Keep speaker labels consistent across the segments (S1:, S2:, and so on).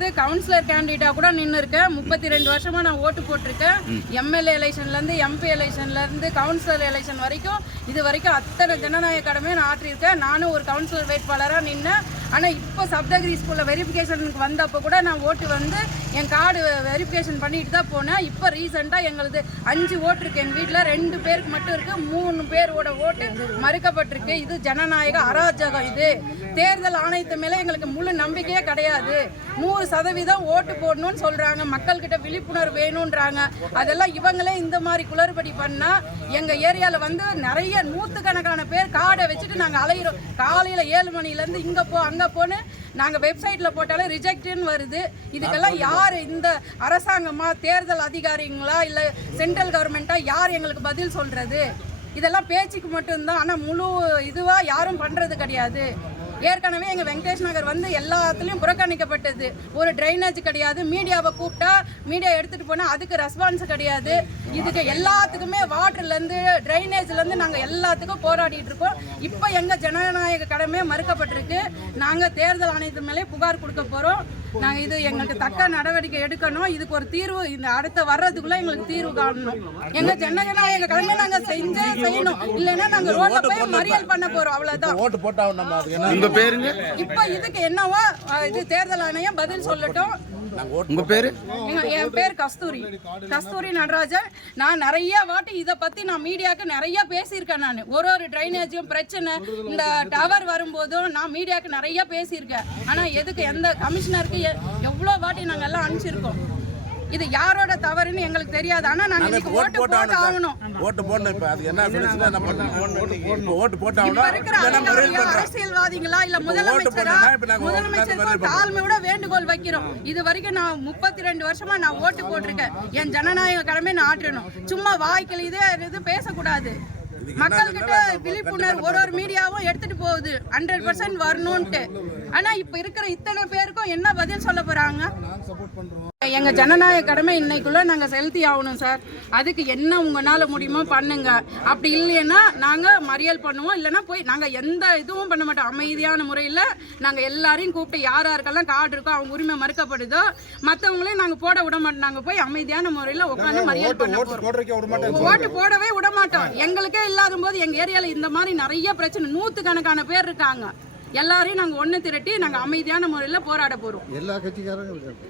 S1: வந்து கவுன்சிலர் கேண்டிடேட்டா கூட நின்று இருக்கேன் முப்பத்தி ரெண்டு வருஷமா நான் ஓட்டு போட்டிருக்கேன். எம்எல்ஏ எலெக்ஷன்ல இருந்து எம்பி எலெக்ஷன்ல இருந்து கவுன்சிலர் எலெக்ஷன் வரைக்கும் இது வரைக்கும் அத்தனை ஜனநாயக கடமையை நான் ஆற்றியிருக்கேன். நானும் ஒரு கவுன்சிலர் வேட்பாளராக நின்னேன். ஆனால் இப்போ சப்தகிரி ஸ்கூலில் வெரிஃபிகேஷனுக்கு வந்தப்போ கூட நான் ஓட்டு வந்து என் கார்டு வெரிஃபிகேஷன் பண்ணிட்டு தான் போனேன். இப்போ ரீசெண்டாக எங்களுது அஞ்சு ஓட்டு இருக்கு. எங்கள் வீட்டில் ரெண்டு பேருக்கு மட்டும் இருக்கு. மூணு பேரோட ஓட்டு மறுக்கப்பட்டிருக்கு. இது ஜனநாயக அராஜகம் இது. தேர்தல் ஆணையத்து மேலே எங்களுக்கு முழு நம்பிக்கையே கிடையாது. நூறு சதவீதம் ஓட்டு போடணும்னு சொல்கிறாங்க மக்கள்கிட்ட விழிப்புணர்வு வேணுன்றாங்க அதெல்லாம் இவங்களே இந்த மாதிரி குளறுபடி பண்ணால் எங்கள் ஏரியாவில் வந்து நிறைய நூற்றுக்கணக்கான பேர் காடை வச்சுட்டு நாங்கள் அலையிறோம். காலையில் ஏழு மணிலேருந்து இங்கே போ அங்கே போன்னு நாங்க வெப்சைட்ல போட்டாலே ரிஜெக்ட்னு வருது. இதுக்கெல்லாம் யார் இந்த அரசாங்கமா தேர்தல் அதிகாரிங்களா இல்ல சென்ட்ரல் கவர்மெண்ட்டா யார் எங்களுக்கு பதில் சொல்றது? இதெல்லாம் பேச்சுக்கு மட்டும்தான். ஆனா முழு இதுவா யாரும் பண்றது கிடையாது. ஏற்கனவே எங்கள் வெங்கடேஷ் நகர் வந்து எல்லாத்துலேயும் புறக்கணிக்கப்பட்டது. ஒரு ட்ரைனேஜ் கிடையாது. மீடியாவை கூப்பிட்டா மீடியா எடுத்துகிட்டு போனால் அதுக்கு ரெஸ்பான்ஸ் கிடையாது. இதுக்கு எல்லாத்துக்குமே வாட்டர்லேருந்து ட்ரைனேஜ்லேருந்து நாங்கள் எல்லாத்துக்கும் போராடிட்டு இருக்கோம். இப்போ எங்கள் ஜனநாயக கடமை மறுக்கப்பட்டிருக்கு. நாங்கள் தேர்தல் ஆணையத்து மேலே புகார் கொடுக்க போகிறோம் நாங்க இது எங்களுக்கு தக்க நடவடிக்கை எடுக்கணும். இதுக்கு ஒரு தீர்வு இந்த அடுத்த வர்றதுக்குள்ள எங்களுக்கு தீர்வு காணணும். எங்க ஜனநாயக கடமை நாங்க செஞ்சே செய்யணும். இல்லைன்னா நாங்க ரோட்ல போய் மறியல் பண்ண போறோம். அவ்வளவுதான்.
S2: ஓட்டு நம்ம
S1: இப்ப இதுக்கு என்னவோ இது தேர்தல் ஆணையம் பதில் சொல்லட்டும்.
S3: உங்க பேரு?
S1: என் பேர் கஸ்தூரி. கஸ்தூரி நடராஜன். நான் நிறைய வாட்டி இதை பத்தி நான் மீடியாக்கு நிறைய பேசியிருக்கேன் நான். ஒரு ஒரு ட்ரைனேஜும் பிரச்சனை இந்த டவர் வரும்போதும் நான் மீடியாக்கு நிறைய பேசியிருக்கேன். ஆனா எதுக்கு எந்த கமிஷனருக்கு எ- எவ்வளோ வாட்டி நாங்க எல்லாம் அனுப்பிச்சிருக்கோம்? இது யாரோட தவறுன்னு எங்களுக்கு தெரியாது. ஆனா நாங்க இன்னைக்கு
S2: ஓட்டு போட்டு ஆகணும் ஓட்டு போடணும். இப்ப அது என்ன பிரச்சனை நம்ம இப்போ ஓட்டு போட்டு ஆகணும்
S1: அரசியல்வாதிகளா இல்ல முதலமைச்சரா?
S2: பண்றோம்.
S1: தாழ்மையோட வேண்டுகோள் வைக்கிறோம். இது வரைக்கும் நான் முப்பத்தி ரெண்டு வருஷமா நான் ஓட்டு போட்டிருக்கேன். என் ஜனநாயக கடமை நான் ஆற்றணும். சும்மா வாய்க்கில் இது இது பேசக்கூடாது. மக்கள் கிட்ட விழிப்புணர்வு ஒரு ஒரு மீடியாவும் எடுத்துட்டு போகுது. ஹண்ட்ரட் பர்சன்ட் வரணும்ட்டு ஆனா இப்ப இருக்கிற இத்தனை பேருக்கும் என்ன பதில் சொல்ல போறாங்க? எங்க ஜனநாயக கடமை இன்னைக்குள்ள நாங்க செலுத்தி ஆகணும் சார். அதுக்கு என்ன உங்களால முடியுமோ பண்ணுங்க. அப்படி இல்லைன்னா நாங்க மறியல் பண்ணுவோம். இல்லைன்னா போய் நாங்க எந்த இதுவும் பண்ண மாட்டோம். அமைதியான முறையில் நாங்க எல்லாரையும் கூப்பிட்டு யார் யாருக்கெல்லாம் கார்டு இருக்கோ அவங்க உரிமை மறுக்கப்படுதோ மற்றவங்களையும் நாங்க போட விட மாட்டோம். நாங்க போய் அமைதியான முறையில் உட்காந்து மறியல் பண்ண ஓட்டு போடவே விட மாட்டோம். எங்களுக்கே இல்லாத போது எங்க ஏரியால இந்த மாதிரி நிறைய பிரச்சனை நூத்துக்கணக்கான பேர் இருக்காங்க. எல்லாரையும் நாங்க ஒண்ணு திரட்டி நாங்க அமைதியான முறையில போராட போறோம்.
S4: எல்லா கட்சிக்காரங்க இருக்காங்க
S1: எல்லா க-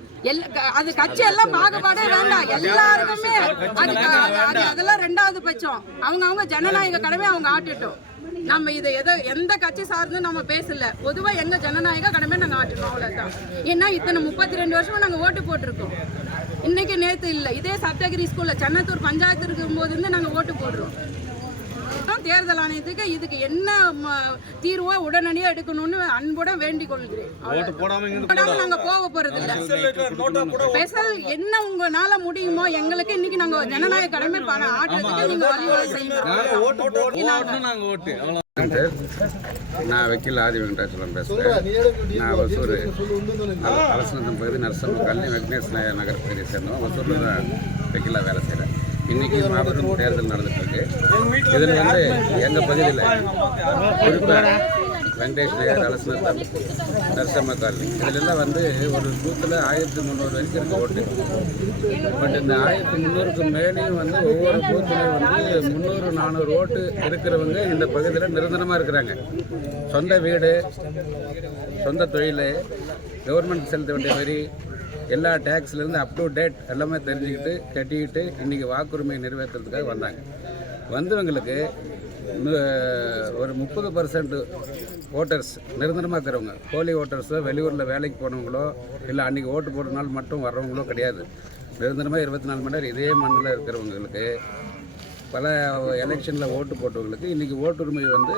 S1: அது கட்சி எல்லாம் பாகுபாடே வேண்டாம். எல்லாருக்குமே அது அது- அதெல்லாம் ரெண்டாவது பட்சம். அவங்க அவங்க ஜனநாயக கடமை அவங்க ஆட்டிட்டோம். நம்ம இதை எதோ எந்த கட்சி சார்ந்து நம்ம பேசல. பொதுவா எங்க ஜனநாயக கடமை நாங்க ஆட்டிட்டோம் அவ்வளவுதான். ஏன்னா இத்தனை முப்பத்தி ரெண்டு வருஷமா நாங்க ஓட்டு போட்டிருக்கோம். இன்னைக்கு நேத்து இல்ல இதே சப்தகிரி ஸ்கூல்ல சென்னத்தூர் பஞ்சாயத்து இருக்கும்போது இருந்து நாங்க ஓட்டு போடுறோம். தேர்தல் ஆணையத்துக்கு இதுக்கு என்ன ம, தீர்வோ உடனடியாக எடுக்கணும்னு அன்புடன் வேண்டிக் கொள்கிறேன். போடாம நாங்க போக போறது இல்ல. ஸ்பெஷல் என்ன உங்களால முடியுமோ எங்களுக்கு இன்னைக்கு நாங்க ஜனநாயக கடமை பண்ண ஆட்டுறதுக்கு நீங்க வழிவகை செய்யணும்
S5: நான் வக்கீல் ஆதி வெங்கடாச்சலம் பேசுகிறேன் நான் ஒசூர் அரசநந்தம் பகுதி நரசம் கல்வி விக்னேஷ் நகர் பகுதியை சேர்ந்தவன் ஒசூரில் தான் வக்கீலாக வேலை இன்றைக்கி மாபெரும் தேர்தல் நடந்துட்டு இருக்கு. இதில் வந்து எங்கள் பகுதியில் குறிப்பாக வெங்கடேஷ் நகர் அரசநந்தம் நரசம்ம காலனி. இதிலெல்லாம் வந்து ஒரு பூத்தில் ஆயிரத்தி முந்நூறு வரைக்கும் இருக்கு ஓட்டு. பட் இந்த ஆயிரத்தி முந்நூறுக்கு மேலேயும் வந்து ஒவ்வொரு பூத்துலையும் வந்து முந்நூறு நானூறு ஓட்டு இருக்கிறவங்க இந்த பகுதியில் நிரந்தரமாக இருக்கிறாங்க. சொந்த வீடு சொந்த தொழில் கவர்மெண்ட் செலுத்த வேண்டிய வரி எல்லா டேக்ஸ்லேருந்து அப் டு டேட் எல்லாமே தெரிஞ்சுக்கிட்டு கட்டிக்கிட்டு இன்றைக்கி வாக்குரிமை நிறைவேற்றுறதுக்காக வந்தாங்க. வந்தவங்களுக்கு ஒரு முப்பது பர்சன்ட் ஓட்டர்ஸ் நிரந்தரமாக இருக்கிறவங்க போலி ஓட்டர்ஸோ வெளியூரில் வேலைக்கு போனவங்களோ இல்லை அன்றைக்கி ஓட்டு போடுறதுனால மட்டும் வர்றவங்களோ கிடையாது. நிரந்தரமாக இருபத்தி நாலு மணி நேரம் இதே மண்ணில் இருக்கிறவங்களுக்கு பல எலெக்ஷனில் ஓட்டு போட்டவங்களுக்கு இன்றைக்கி ஓட்டுரிமை வந்து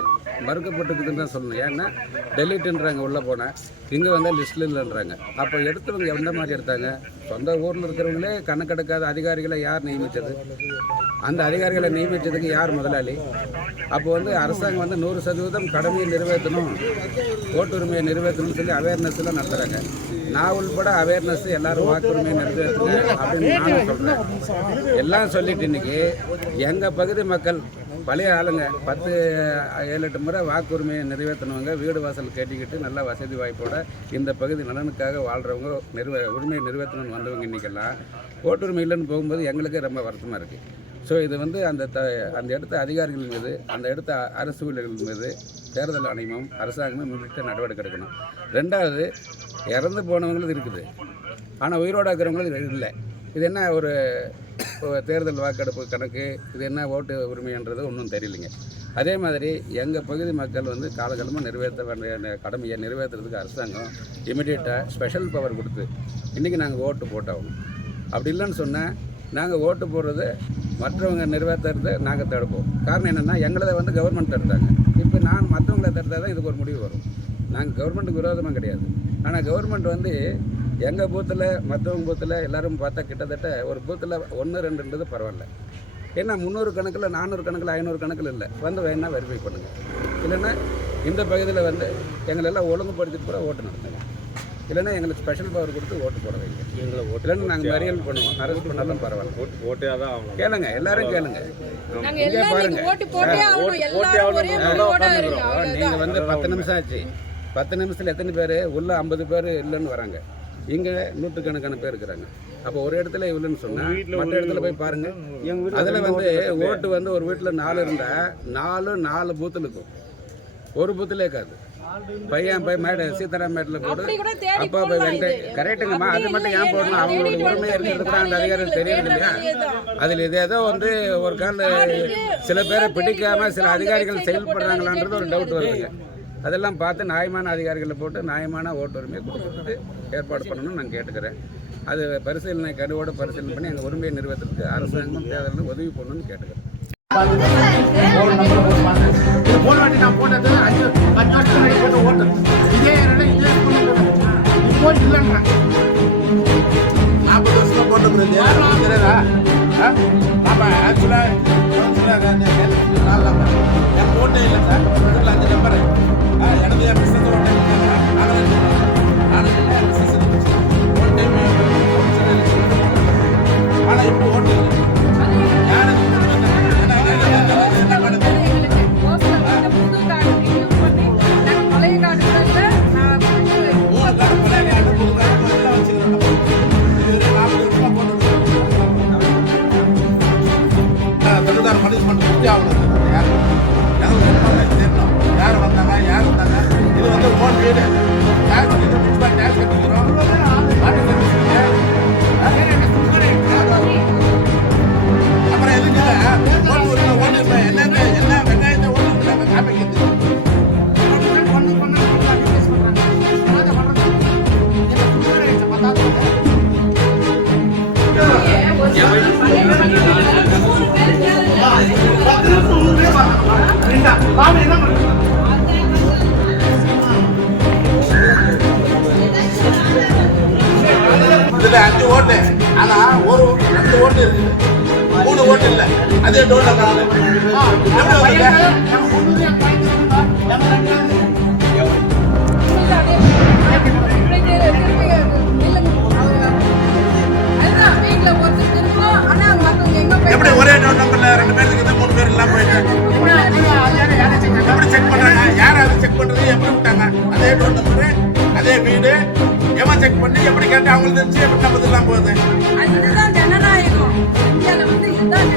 S5: மறுக்கப்பட்டிருக்குதுன்னு தான் சொல்லணும். ஏன்னா டெலிட்டுன்றாங்க உள்ளே போனால் இங்கே வந்தால் லிஸ்ட்டில் இல்லைன்றாங்க. அப்போ எடுத்தவங்க எந்த மாதிரி எடுத்தாங்க? சொந்த ஊரில் இருக்கிறவங்களே கணக்கெடுக்காத அதிகாரிகளை யார் நியமித்தது அந்த அதிகாரிகளை நியமித்ததுக்கு யார் முதலாளி? அப்போ வந்து அரசாங்கம் வந்து நூறு சதவீதம் கடமையை நிறைவேற்றணும். ஓட்டுரிமையை நிறைவேற்றணும்னு சொல்லி அவேர்னஸ்லாம் நடத்துகிறாங்க நான் உள்பட அவேர்னஸ் எல்லாரும் வாக்குரிமையை நிறைவேற்றணும் அப்படின்னு நானும் சொல்கிறேன் எல்லாம் சொல்லிட்டு இன்னைக்கு எங்கள் பகுதி மக்கள் பழைய ஆளுங்க பத்து ஏழு எட்டு முறை வாக்குரிமையை நிறைவேற்றினவங்க வீடு வாசல் கட்டிக்கிட்டு நல்ல வசதி வாய்ப்போட இந்த பகுதி நலனுக்காக வாழ்கிறவங்க நிறுவ உரிமையை நிறைவேற்றணும்னு வந்தவங்க இன்றைக்கெல்லாம் ஓட்டுரிமை இல்லைன்னு போகும்போது எங்களுக்கு ரொம்ப வருத்தமாக இருக்குது ஸோ இது வந்து அந்த த அந்த இடத்த அதிகாரிகள் மீது அந்த இடத்த அரசு ஊழியர்கள் மீது தேர்தல் ஆணையமும் அரசாங்கமும் முன்னிட்டு நடவடிக்கை எடுக்கணும். ரெண்டாவது இறந்து போனவங்களும் இருக்குது. ஆனால் உயிரோட இருக்கிறவங்களும் இல்லை. இது என்ன ஒரு ஒரு தேர்தல் வாக்கெடுப்பு கணக்கு? இது என்ன ஓட்டு உரிமைன்றது ஒன்றும் தெரியலைங்க. அதே மாதிரி எங்கள் பகுதி மக்கள் வந்து காலகாலமாக நிறைவேற்ற வேண்டிய கடமையை நிறைவேற்றுறதுக்கு அரசாங்கம் இமிடியேட்டாக ஸ்பெஷல் பவர் கொடுத்து இன்றைக்கி நாங்கள் ஓட்டு போட்டாகணும் அப்படி இல்லைன்னு சொன்னால் நாங்கள் ஓட்டு போடுறது மற்றவங்க நிறைவேற்றுறதை நாங்கள் தடுப்போம். காரணம் என்னென்னா எங்களதை வந்து கவர்மெண்ட் தடுத்தாங்க. இப்போ நான் மற்றவங்களை தடுத்தால் தான் இதுக்கு ஒரு முடிவு வரும். நாங்கள் கவர்மெண்ட்டுக்கு விரோதமாக கிடையாது. ஆனால் கவர்மெண்ட் வந்து எங்கள் பூத்தில் மற்றவங்க பூத்தில் எல்லோரும் பார்த்தா கிட்டத்தட்ட ஒரு பூத்தில் ஒன்று ரெண்டுன்றது பரவாயில்ல. ஏன்னா முந்நூறு கணக்கில் நானூறு கணக்கில் ஐநூறு கணக்கில் இல்லை. வந்து வேணால் வெரிஃபை பண்ணுங்கள் இல்லைன்னா இந்த பகுதியில் வந்து எங்களை எல்லாம் ஒழுங்குபடுத்திட்டு கூட ஓட்டு நடத்துங்க இல்லைன்னா எங்களுக்கு ஸ்பெஷல் பவர் கொடுத்து ஓட்டு போட வைங்க.
S2: எங்களை ஓட்டு
S5: இல்லைன்னா நாங்கள் மறியல் பண்ணுவோம். அரெஸ்ட் பண்ணாலும் பரவாயில்ல.
S2: ஓட்டு ஓட்டே தான் ஆகணும்.
S5: கேளுங்க எல்லாரும் கேளுங்க. இங்கே பாருங்க
S1: நீங்க ஓட்டு போட்டே ஆகணும். எல்லாரும் ஒரே முடிவோட இருங்க அவ்வளவுதான்.
S5: நீங்க வந்து பத்து நிமிஷம் ஆச்சு. பத்து நிமிஷத்துல எத்தனை பேர்? உள்ள ஐம்பது பேர் இல்லைன்னு வராங்க. இங்க நூற்றுக்கணக்கான பேர் இருக்கிறாங்க. அப்போ ஒரு இடத்துல இல்லைன்னு சொன்னா மற்ற இடத்துல போய் பாருங்க. அதுல வந்து ஓட்டு வந்து ஒரு வீட்டுல நாலு இருந்தா நாலு நாலு பூத்துல இருக்கும். ஒரு பூத்துல இருக்காது. பையன் போய் மேட சீதாராம் மேட்டில் போடு.
S1: அப்படி கூட தேடி
S5: அப்பா போய் வெங்கட. கரெக்டுங்கம்மா அது மட்டும் ஏன் போடணும்? அவங்களோட உரிமை இருக்கிறது கூட அந்த அதிகாரம் தெரியுது இல்லையா? அதில் இது ஏதோ வந்து ஒரு கால சில பேரை பிடிக்காம சில அதிகாரிகள் செயல்படுறாங்களான்றது ஒரு டவுட் வருதுங்க. அதெல்லாம் பார்த்து நியாயமான அதிகாரிகளை போட்டு நியாயமான ஓட்டு உரிமையை கொடுக்கறதுக்கு ஏற்பாடு பண்ணணும்னு நான் கேட்டுக்கிறேன். அது பரிசீலனை கருவோட பரிசீலனை பண்ணி எங்கள் உரிமையை நிறைவேற்றுறதுக்கு அரசாங்கம் தேவையான உதவி பண்ணணும்னு கேட்டுக்கிறேன்.
S3: போன வாட்டி நான் போட்டது அஞ்சு
S2: I'm not. பனிஷ்மெண்ட் ஆகணும் யாரும் யார் வந்தாங்க யார் வந்தாங்க இது வந்து ஓன் வீடு
S3: அதே
S2: எவன் செக் பண்ணி எப்படி கேட்டு அவங்களுக்கு தெரிஞ்சு எப்படி நம்ம போகுது?
S1: அதுதான் ஜனநாயகம். இந்தியால வந்து இதுதான்